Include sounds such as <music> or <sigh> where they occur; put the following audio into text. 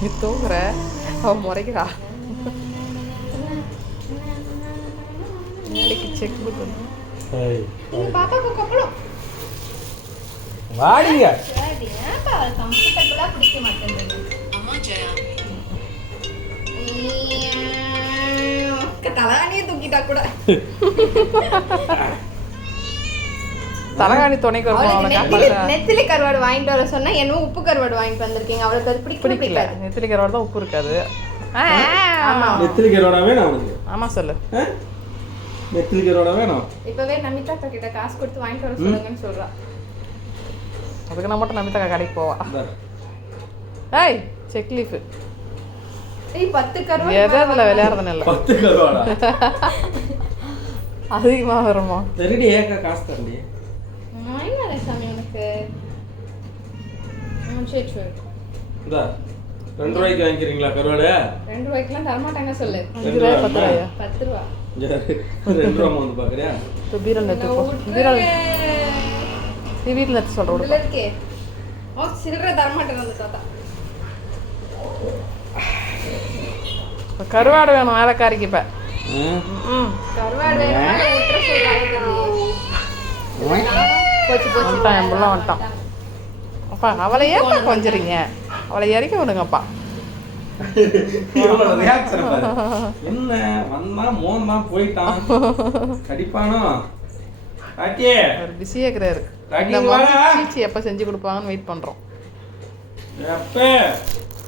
நீ தூங்குற அவன் முறைக்கிறா. நாளைக்கு செக் புக் பாப்பாக்கு கப்பலும் வாடிங்க. கம்ஃபர்டபுளாக பிடிக்க மாட்டேங்குது. தலானியே தூக்கிட்டா கூட. <laughs> தலகாணி துணைக்கு வருமா அவளுக்கு அவனுக்கு நெத்திலி கருவாடு வாங்கிட்டு வர சொன்னா என்னமோ உப்பு கருவாடு வாங்கிட்டு வந்திருக்கீங்க. அவளுக்கு அது பிடிக்கல. பிடிக்கல நெத்திலி கருவாடு தான் உப்பு இருக்காது. நெத்திலி கரோடா வேணும் அவனுக்கு ஆமா சொல்லு? நெத்திலி கரோடா வேணும் இப்பவே நமிதா அக்கா கிட்ட காசு கொடுத்து வாங்கிட்டு வர சொல்லுங்கன்னு சொல்றா. அதுக்கு நான் மட்டும் நமிதா கடைக்கு போவா. ஏய் செக் லீஃப் ஏய் பத்து கருவாடு எதை அதில் விளையாடுறதுன்னு இல்லை. பத்து கரோடா <laughs> அதிகமாக வருமா? சரிடி ஏக்கா காசு தரண்டி சரி சரி இந்தா ரெண்டு ரூபாய்க்கு வாங்கிக்கிறீங்களா கருவாடு? ரெண்டு ரூபாய்க்குலாம் தரமாட்டாங்க சொல்லு. அஞ்சு ரூபாய் பத்து ரூபாயா? பத்து ரூபா. ரெண்டு ரூபா வந்து பாக்குறியா? இப்போ பீரல் எடுத்து பீரல் வீட்டில் எடுத்து சொல்கிற இதுல இருக்கே. ஓ சில்லறை தரமாட்டேன் அந்த தாத்தா. கருவாடு வேணும் வேலைக்காரிக்கு இப்போ. ம். கருவாடு வேணுமா போச்சு போச்சு. வந்துட்டான் என் புள்ள வந்துட்டான் அப்பா அவளை ஏன்ப்பா கொஞ்சறீங்க? அவளை இறக்கி விடுங்கப்பா. என்ன வந்தான் மோந்தான் போயிட்டான் கடிப்பானோ? அவர் பிஸியாக இருக்கிறாரு. எப்போ செஞ்சு கொடுப்பாங்கன்னு வெயிட் பண்ணுறோம் எப்ப?